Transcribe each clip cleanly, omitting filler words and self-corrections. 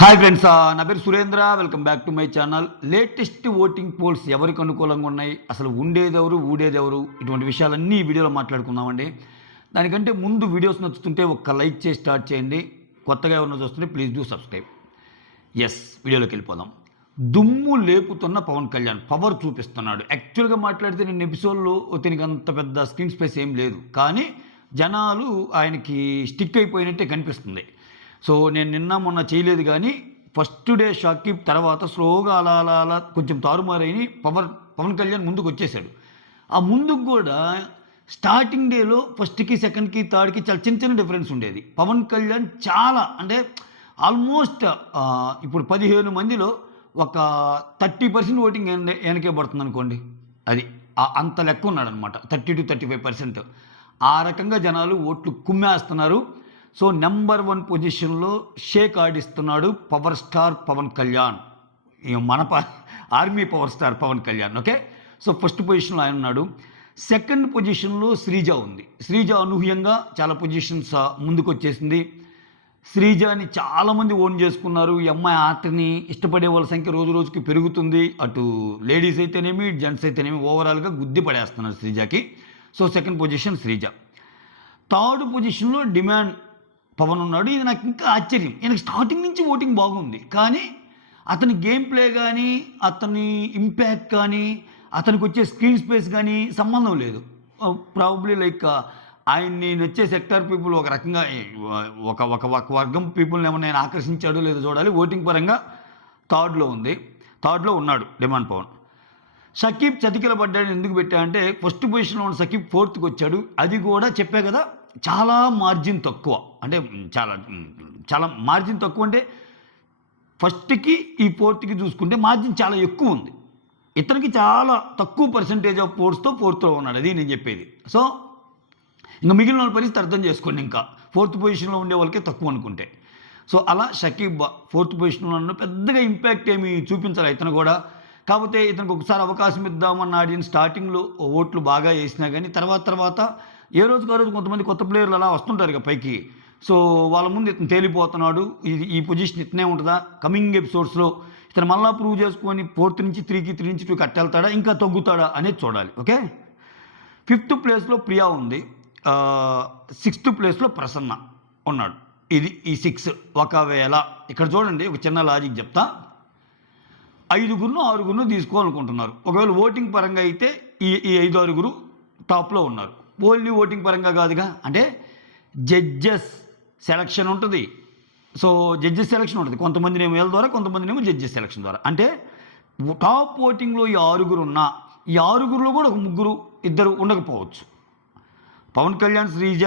Hi friends, నా పేరు Surendra. Welcome back to my channel. Latest voting poles ఎవరికి అనుకూలంగా ఉన్నాయి, అసలు ఉండేదెవరు ఊడేదెవరు, ఇటువంటి విషయాలన్నీ ఈ వీడియోలో మాట్లాడుకుందామండి. దానికంటే ముందు వీడియోస్ నచ్చుతుంటే ఒక్క లైక్ చేసి స్టార్ట్ చేయండి. కొత్తగా ఎవరైనా చూస్తుంటే ప్లీజ్ డూ సబ్స్క్రైబ్. వీడియోలోకి వెళ్ళిపోదాం. దుమ్ము లేపుతున్న పవన్ కళ్యాణ్ పవర్ చూపిస్తున్నాడు. యాక్చువల్గా మాట్లాడితే నేను ఎపిసోడ్లో దీనికి అంత పెద్ద స్క్రీన్ స్పేస్ ఏం లేదు, కానీ జనాలు ఆయనకి స్టిక్ అయిపోయినట్టే కనిపిస్తుంది. సో నేను నిన్న మొన్న చేయలేదు, కానీ ఫస్ట్ డే షాకిబ్ తర్వాత స్లోగా అలా అలా అలా కొంచెం తారుమారైన పవన్ కళ్యాణ్ ముందుకు వచ్చేసాడు. ఆ ముందుకు కూడా స్టార్టింగ్ డేలో ఫస్ట్కి సెకండ్కి థర్డ్కి చాలా చిన్న చిన్న డిఫరెన్స్ ఉండేది. పవన్ కళ్యాణ్ చాలా అంటే ఆల్మోస్ట్ ఇప్పుడు 15 మందిలో ఒక 30% ఓటింగ్ వెనకే పడుతుంది అనుకోండి. అది అంత లెక్క ఉన్నాడు అనమాట. 30 to 35%. ఆ రకంగా జనాలు ఓట్లు కుమ్మేస్తున్నారు. సో నెంబర్ 1 పొజిషన్లో షేక్ ఆడిస్తున్నాడు పవర్ స్టార్ పవన్ కళ్యాణ్, మన army power star Pawan Kalyan. Okay, so first పొజిషన్లో ఆయన ఉన్నాడు. సెకండ్ పొజిషన్లో శ్రీజ ఉంది. శ్రీజ అనూహ్యంగా చాలా పొజిషన్స్ ముందుకు వచ్చేసింది. శ్రీజని చాలామంది ఓన్ చేసుకున్నారు. ఈ అమ్మాయి ఆటని ఇష్టపడే వాళ్ళ సంఖ్య రోజు రోజుకి పెరుగుతుంది. అటు లేడీస్ అయితేనేమి జెంట్స్ అయితేనేమి ఓవరాల్గా గుద్ది పడేస్తున్నారు శ్రీజకి. So second position Sreeja. Third పొజిషన్లో డిమాండ్ పవన్ ఉన్నాడు. ఇది నాకు ఇంకా ఆశ్చర్యం. ఈయనకి స్టార్టింగ్ నుంచి ఓటింగ్ బాగుంది, కానీ అతని గేమ్ ప్లే కానీ అతని ఇంపాక్ట్ కానీ అతనికి వచ్చే స్క్రీన్ స్పేస్ కానీ సంబంధం లేదు. ప్రాబబ్లీ లైక్ ఆయన్ని నచ్చే సెక్టార్ పీపుల్ ఒక రకంగా ఒక వర్గం పీపుల్ని ఏమన్నా ఆయన ఆకర్షించాడో లేదో చూడాలి. ఓటింగ్ పరంగా థర్డ్లో ఉన్నాడు డిమాండ్ పవన్. షకీబ్ చతికిల పడ్డాడు. ఎందుకు పెట్టా అంటే ఫస్ట్ పొజిషన్లో ఉన్న షకీబ్ 4th వచ్చాడు. అది కూడా చెప్పా కదా, చాలా మార్జిన్ తక్కువ. అంటే చాలా మార్జిన్ తక్కువ అంటే ఫస్ట్కి ఈ 4th చూసుకుంటే మార్జిన్ చాలా ఎక్కువ ఉంది. ఇతనికి చాలా తక్కువ పర్సంటేజ్ ఆఫ్ ఓట్స్తో 4thలో ఉన్నాడు. అది నేను చెప్పేది. సో ఇంకా మిగిలిన వాళ్ళ పరిస్థితి అర్థం చేసుకోండి. ఇంకా 4th పొజిషన్లో ఉండే వాళ్ళకే తక్కువ అనుకుంటే. సో అలా షకీబ్ 4th పొజిషన్లో ఉన్న పెద్దగా ఇంపాక్ట్ ఏమి చూపించాలి ఇతను కూడా. కాకపోతే ఇతనికి ఒకసారి అవకాశం ఇద్దామన్న ఆడియన్స్ స్టార్టింగ్లో ఓట్లు బాగా వేసినా కానీ తర్వాత ఏ రోజుకు ఆ రోజు కొంతమంది కొత్త ప్లేయర్లు అలా వస్తుంటారు ఇక పైకి. సో వాళ్ళ ముందు ఇతను తేలిపోతున్నాడు. ఈ పొజిషన్ ఇతనే ఉంటుందా, కమింగ్ ఎపిసోడ్స్లో ఇతను మళ్ళా ప్రూవ్ చేసుకొని 4th నుంచి 3కి 3 నుంచి 2కి కట్టెళ్తాడా, ఇంకా తగ్గుతాడా అనేది చూడాలి. ఓకే, 5th ప్లేస్లో ప్రియా ఉంది. 6th ప్లేస్లో ప్రసన్న ఉన్నాడు. ఈ 6. ఒకవేళ ఇక్కడ చూడండి, ఒక చిన్న లాజిక్ చెప్తా. 5గురు 6గురు తీసుకోవాలనుకుంటున్నారు. ఒకవేళ ఓటింగ్ పరంగా అయితే ఈ 5-6 టాప్లో ఉన్నారు. ఓన్లీ ఓటింగ్ పరంగా కాదుగా, అంటే జడ్జెస్ సెలక్షన్ ఉంటుంది. సో జడ్జెస్ సెలక్షన్ ఉంటుంది. కొంతమందినేమో వీళ్ళ ద్వారా, కొంతమందినేమో జడ్జెస్ సెలక్షన్ ద్వారా. అంటే టాప్ ఓటింగ్లో ఈ 6 ఉన్నా, ఈ 6లో కూడా ఒక 2 ఉండకపోవచ్చు. పవన్ కళ్యాణ్ శ్రీజ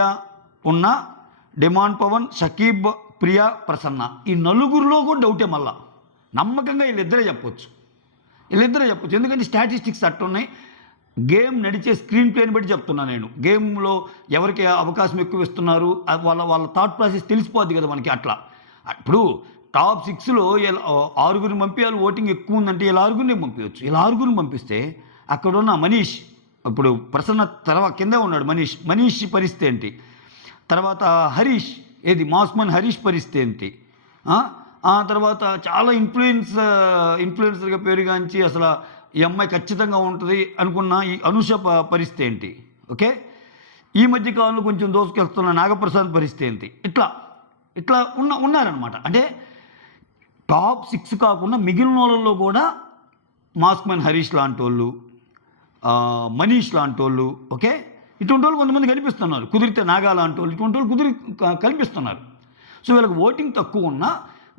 ఉన్న, డిమాండ్ పవన్, షకీబ్, ప్రియా, ప్రసన్న, ఈ 4లో కూడా డౌటే. మళ్ళా నమ్మకంగా వీళ్ళిద్దరే చెప్పొచ్చు. ఎందుకంటే స్టాటిస్టిక్స్ అట్టున్నాయి. గేమ్ నడిచే స్క్రీన్ ప్లేని బట్టి చెప్తున్నా నేను. గేమ్లో ఎవరికి అవకాశం ఎక్కువ ఇస్తున్నారు, వాళ్ళ థాట్ ప్రాసెస్ తెలిసిపోద్ది కదా మనకి. అట్లా ఇప్పుడు టాప్ 6లో 6గురిని పంపించాలి. ఓటింగ్ ఎక్కువ ఉందంటే ఇలా 6గురిని పంపించవచ్చు. ఇలా 6గురిని పంపిస్తే అక్కడున్న మనీష్, ఇప్పుడు ప్రసన్న తర్వాత కిందే ఉన్నాడు మనీష్ పరిస్థితి ఏంటి, తర్వాత హరీష్, మాస్మన్ హరీష్ పరిస్థితి ఏంటి, ఆ తర్వాత చాలా ఇన్ఫ్లుయెన్సర్గా పేరుగాంచి అసలు ఈ అమ్మాయి ఖచ్చితంగా ఉంటుంది అనుకున్న ఈ అనుష పరిస్థితి ఏంటి. ఓకే, ఈ మధ్య కాలంలో కొంచెం దోసుకెళ్తున్న నాగప్రసాద్ పరిస్థితి ఏంటి. ఇట్లా ఉన్నారనమాట. అంటే టాప్ 6 కాకుండా మిగిలిన వాళ్ళల్లో కూడా మాస్క్మెన్ హరీష్ లాంటి వాళ్ళు, మనీష్ లాంటి వాళ్ళు, ఓకే, ఇటువంటి వాళ్ళు కొంతమంది కనిపిస్తున్నారు. కుదిరితే నాగా లాంటి వాళ్ళు, ఇటువంటి వాళ్ళు కనిపిస్తున్నారు. సో వీళ్ళకి ఓటింగ్ తక్కువ ఉన్నా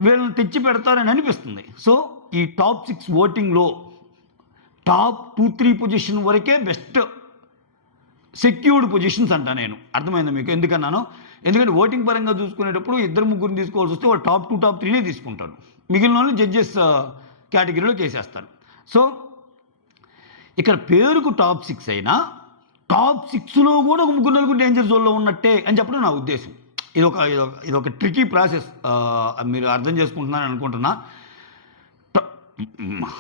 వీళ్ళని తెచ్చి పెడతారని అనిపిస్తుంది. సో ఈ టాప్ 6 ఓటింగ్లో టాప్ 2-3 పొజిషన్ వరకే బెస్ట్ సెక్యూర్డ్ పొజిషన్స్ అంటా నేను. అర్థమైందా మీకు ఎందుకన్నాను? ఎందుకంటే ఓటింగ్ పరంగా చూసుకునేటప్పుడు 2-3 తీసుకోవాల్సి వస్తే వాళ్ళు టాప్ 2, టాప్ 3నే తీసుకుంటారు. మిగిలిన వాళ్ళు జడ్జెస్ కేటగిరీలోకి వేసేస్తారు. సో ఇక్కడ పేరుకు టాప్ 6 అయినా టాప్ 6లో కూడా ఒక 3-4 డేంజర్ జోన్లో ఉన్నట్టే అని చెప్పడం నా ఉద్దేశం. ఇదొక ట్రికీ ప్రాసెస్, మీరు అర్థం చేసుకుంటున్నారని అనుకుంటున్నా.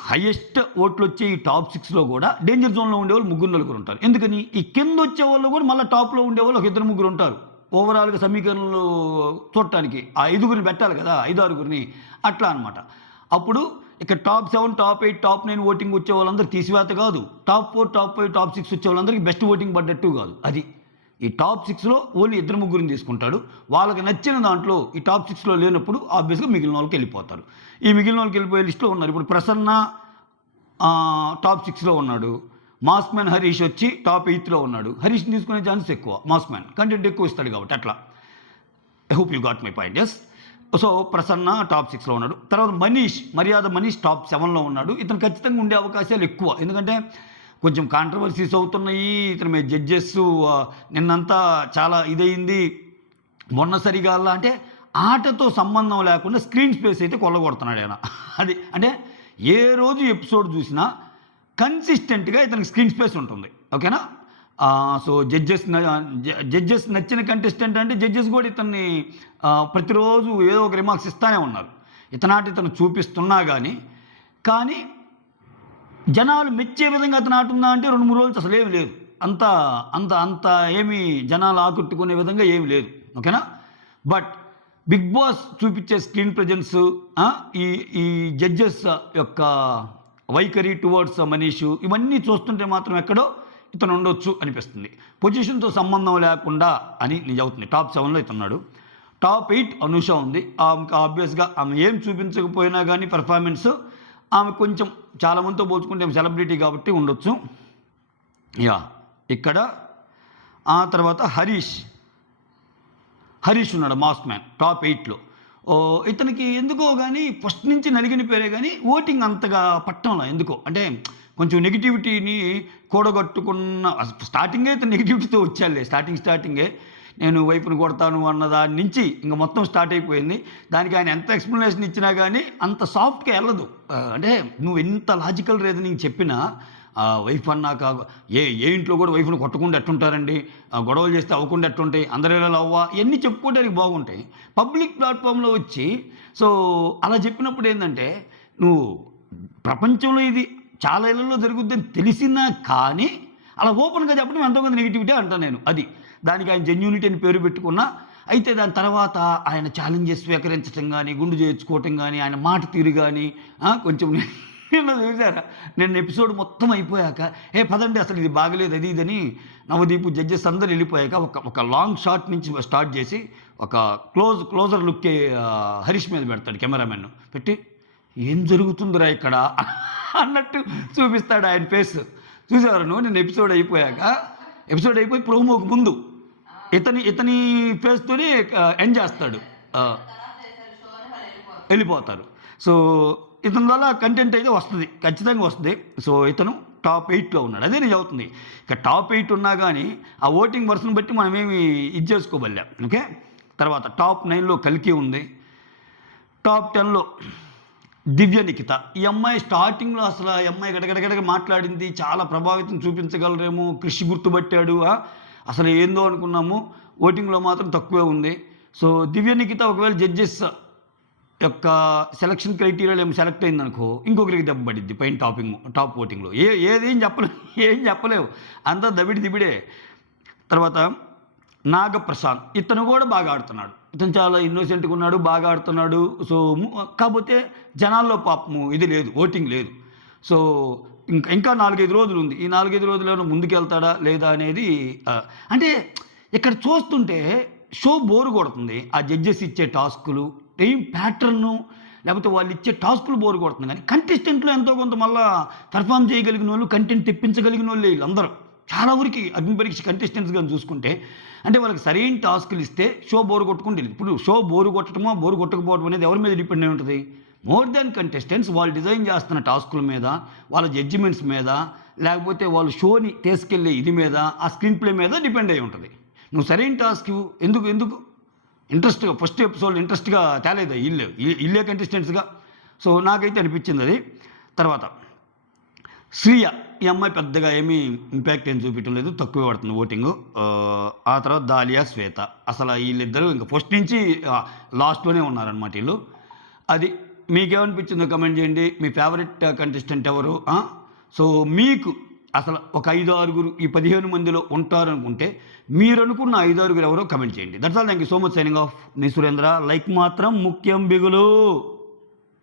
హైయెస్ట్ ఓట్లు వచ్చే ఈ టాప్ 6లో కూడా డేంజర్ జోన్లో ఉండేవాళ్ళు 3-4 ఉంటారు. ఎందుకని ఈ కింద వచ్చే వాళ్ళు కూడా మళ్ళీ టాప్లో ఉండేవాళ్ళు ఒక 2-3 ఉంటారు. ఓవరాల్గా సమీకరణలు చూడటానికి ఆ 5గురిని పెట్టాలి కదా, 5-6గురిని అట్లా అనమాట. అప్పుడు ఇక్కడ టాప్ 7, టాప్ 8, టాప్ 9 ఓటింగ్ వచ్చే వాళ్ళందరూ తీసివేత కాదు, టాప్ 4, టాప్ 5, టాప్ 6 వచ్చే వాళ్ళందరికీ బెస్ట్ ఓటింగ్ పడ్డట్టు కాదు. అది ఈ టాప్ 6లో ఓన్లీ 2-3 తీసుకుంటాడు. వాళ్ళకి నచ్చిన దాంట్లో ఈ టాప్ 6లో లేనప్పుడు ఆబ్వియస్గా మిగిలిన వాళ్ళకి వెళ్ళిపోతారు. ఈ మిగిలిన వాళ్ళకి వెళ్ళిపోయే లిస్టులో ఉన్నారు. ఇప్పుడు ప్రసన్న టాప్ 6లో ఉన్నాడు. మాస్క్ మ్యాన్ హరీష్ వచ్చి టాప్ 8లో ఉన్నాడు. హరీష్ని తీసుకునే ఛాన్స్ ఎక్కువ, మాస్క్ మ్యాన్ కంటెంట్ ఎక్కువ ఇస్తాడు కాబట్టి అట్లా. I hope you got my point. Yes. So Prasanna top 6లో ఉన్నాడు. తర్వాత మర్యాద మనీష్ టాప్ 7లో ఉన్నాడు. ఇతను ఖచ్చితంగా ఉండే అవకాశాలు ఎక్కువ, ఎందుకంటే కొంచెం కాంట్రవర్సీస్ అవుతున్నాయి ఇతని మీద. జడ్జెస్ నిన్నంతా చాలా ఇదయింది. మొన్న సరిగా అంటే ఆటతో సంబంధం లేకుండా స్క్రీన్ స్పేస్ అయితే కొల్లగొడుతున్నాడు ఆయన. అది అంటే ఏ రోజు ఎపిసోడ్ చూసినా కన్సిస్టెంట్గా ఇతనికి స్క్రీన్ స్పేస్ ఉంటుంది. ఓకేనా. సో జడ్జెస్ నచ్చిన కంటెస్టెంట్ అంటే జడ్జెస్ కూడా ఇతన్ని ప్రతిరోజు ఏదో ఒక రిమార్క్స్ ఇస్తూనే ఉన్నారు. ఇతను చూపిస్తున్నా కానీ జనాలు మెచ్చే విధంగా అతను ఆటుందా అంటే 2-3 రోజులు అసలు ఏమి లేదు. అంత అంత అంత ఏమి జనాలు ఆకట్టుకునే విధంగా ఏమి లేదు. ఓకేనా. బట్ బిగ్ బాస్ చూపించే స్క్రీన్ ప్రజెన్స్, ఈ జడ్జెస్ యొక్క వైఖరి టువర్డ్స్ మనీషు, ఇవన్నీ చూస్తుంటే మాత్రం ఎక్కడో ఇతను ఉండొచ్చు అనిపిస్తుంది. పొజిషన్తో సంబంధం లేకుండా అని నేను చెబుతుంది. టాప్ 7లో ఇతన్నాడు. టాప్ 8 అనూష ఉంది. ఆమెకు ఆబ్వియస్గా ఆమె ఏం చూపించకపోయినా కానీ పెర్ఫార్మెన్స్ ఆమె కొంచెం చాలామందితో పోల్చుకుంటే ఆమె సెలబ్రిటీ కాబట్టి ఉండొచ్చు. యా. ఇక్కడ ఆ తర్వాత హరీష్ ఉన్నాడు, మాస్క్ మ్యాన్ టాప్ 8లో. ఇతనికి ఎందుకో కానీ ఫస్ట్ నుంచి నలిగిన పేరే కానీ ఓటింగ్ అంతగా పట్టంలో ఎందుకో, అంటే కొంచెం నెగిటివిటీని కూడగట్టుకున్న స్టార్టింగే ఇతను నెగిటివిటీతో వచ్చాలే. స్టార్టింగే నేను వైఫ్ని కొడతాను అన్న దాని నుంచి ఇంకా మొత్తం స్టార్ట్ అయిపోయింది. దానికి ఆయన ఎంత ఎక్స్ప్లెనేషన్ ఇచ్చినా కానీ అంత సాఫ్ట్గా వెళ్ళదు. అంటే నువ్వు ఎంత లాజికల్ రీజనింగ్ చెప్పినా వైఫ్ అన్నాక ఏ ఇంట్లో కూడా వైఫ్ని కొట్టకుండా ఎట్టుంటారండి, గొడవలు చేస్తే అవ్వకుండా ఎట్టుంటాయి, అందరి ఇలా అవ్వా, ఇవన్నీ చెప్పుకోవడానికి బాగుంటాయి. పబ్లిక్ ప్లాట్ఫామ్లో వచ్చి సో అలా చెప్పినప్పుడు ఏంటంటే నువ్వు ప్రపంచంలో ఇది చాలా ఇళ్లలో జరుగుద్దని తెలిసినా కానీ అలా ఓపెన్గా చెప్పడం ఎంతో కొంత నెగిటివిటీ అంటాను నేను. అది దానికి ఆయన జెన్యూనిటీ అని పేరు పెట్టుకున్నా. అయితే దాని తర్వాత ఆయన ఛాలెంజెస్ స్వీకరించడం కానీ, గుండు చేయించుకోవటం కానీ, ఆయన మాట తీరు కానీ కొంచెం నిన్న చూసారా, నిన్న ఎపిసోడ్ మొత్తం అయిపోయాక పదండి అసలు ఇది బాగలేదు అది ఇదని నవదీపు జడ్జెస్ అందరూ వెళ్ళిపోయాక ఒక లాంగ్ షాట్ నుంచి స్టార్ట్ చేసి ఒక క్లోజర్ లుక్కే హరీష్ మీద పెడతాడు కెమెరామెన్ పెట్టి, ఏం జరుగుతుందిరా ఇక్కడ అన్నట్టు చూపిస్తాడు ఆయన ఫేస్. చూసేవారు నువ్వు నిన్న ఎపిసోడ్ అయిపోయి ప్రోమోకి ముందు ఇతని ఫేస్తోనే ఎండ్ చేస్తాడు, వెళ్ళిపోతారు. సో ఇతని వల్ల కంటెంట్ అయితే వస్తుంది, ఖచ్చితంగా వస్తుంది. సో ఇతను టాప్ 8లో ఉన్నాడు. అదే నేను చదువుతుంది. ఇక టాప్ 8 ఉన్నా కానీ ఆ ఓటింగ్ వర్షన్ బట్టి మనమేమి ఇది చేసుకోబల్లా. ఓకే. తర్వాత టాప్ 9లో కల్కి ఉంది. టాప్ 10లో దివ్య నిఖిత. ఈ అమ్మాయి స్టార్టింగ్లో అసలు ఈ అమ్మాయి గడగడగడగ మాట్లాడింది, చాలా ప్రభావితం చూపించగలరేమో, కృషి గుర్తుపట్టాడు, అసలు ఏందో అనుకున్నాము. ఓటింగ్లో మాత్రం తక్కువే ఉంది. సో దివ్య నిఖిత ఒకవేళ జడ్జెస్ యొక్క సెలక్షన్ క్రైటీరియాలో ఏమో సెలెక్ట్ అయిందనుకో ఇంకొకరికి దెబ్బ పడిద్ది పైన టాప్ ఓటింగ్లో. ఏం చెప్పలేవు, అంతా దిబిడే. తర్వాత నాగప్రసాద్, ఇతను కూడా బాగా ఆడుతున్నాడు. ఇతను చాలా ఇన్నోసెంట్గా ఉన్నాడు, బాగా ఆడుతున్నాడు. సో కాకపోతే జనాల్లో పాపము ఇది లేదు, ఓటింగ్ లేదు. సో ఇంకా 4-5 రోజులు ఉంది. ఈ 4-5 రోజుల్లో ముందుకెళ్తాడా లేదా అనేది అంటే ఇక్కడ చూస్తుంటే షో బోరు కొడుతుంది. ఆ జడ్జెస్ ఇచ్చే టాస్కులు, టైం ప్యాటర్ను, లేకపోతే వాళ్ళు ఇచ్చే టాస్కులు బోరు కొడుతుంది. కానీ కంటెస్టెంట్లో ఎంతో కొంత మళ్ళీ పెర్ఫామ్ చేయగలిగిన వాళ్ళు, కంటెంట్ తెప్పించగలిగిన వాళ్ళు వీళ్ళందరూ చాలా వరకు అగ్నిపరీక్ష కంటెస్టెంట్స్ కానీ చూసుకుంటే అంటే వాళ్ళకి సరైన టాస్కులు ఇస్తే షో బోరు కొట్టుకుంటే, ఇప్పుడు షో బోరు కొట్టడమో బోరు కొట్టకపోవడం అనేది ఎవరి మీద డిపెండ్ అయి ఉంటుంది? మోర్ దాన్ కంటెస్టెంట్స్ వాళ్ళు డిజైన్ చేస్తున్న టాస్కుల మీద, వాళ్ళ జడ్జిమెంట్స్ మీద, లేకపోతే వాళ్ళు షోని తీసుకెళ్లే ఇది మీద, ఆ స్క్రీన్ ప్లే మీద డిపెండ్ అయి ఉంటుంది. నువ్వు సరైన టాస్క్ ఎందుకు ఇంట్రెస్ట్గా ఫస్ట్ ఎపిసోడ్ ఇంట్రెస్ట్గా తేలేదు ఇల్లే కంటెస్టెంట్స్గా. సో నాకైతే అనిపించింది అది. తర్వాత శ్రీయ, ఈ అమ్మాయి పెద్దగా ఏమీ ఇంపాక్ట్ ఏం చూపించడం లేదు, తక్కువ పడుతుంది ఓటింగు. ఆ తర్వాత దాలియా, శ్వేత, అసలు వీళ్ళిద్దరూ ఇంకా ఫస్ట్ నుంచి లాస్ట్లోనే ఉన్నారనమాట వీళ్ళు. అది మీకేమనిపించిందో కమెంట్ చేయండి. మీ ఫేవరెట్ కంటెస్టెంట్ ఎవరు? సో మీకు అసలు ఒక 5-6 ఈ 15 మందిలో ఉంటారనుకుంటే మీరు అనుకున్న 5-6 ఎవరో కమెంట్ చేయండి. That's all. Thank you so much. Signing off. Me Surendra. Like మాత్రం ముఖ్యం బిగులు.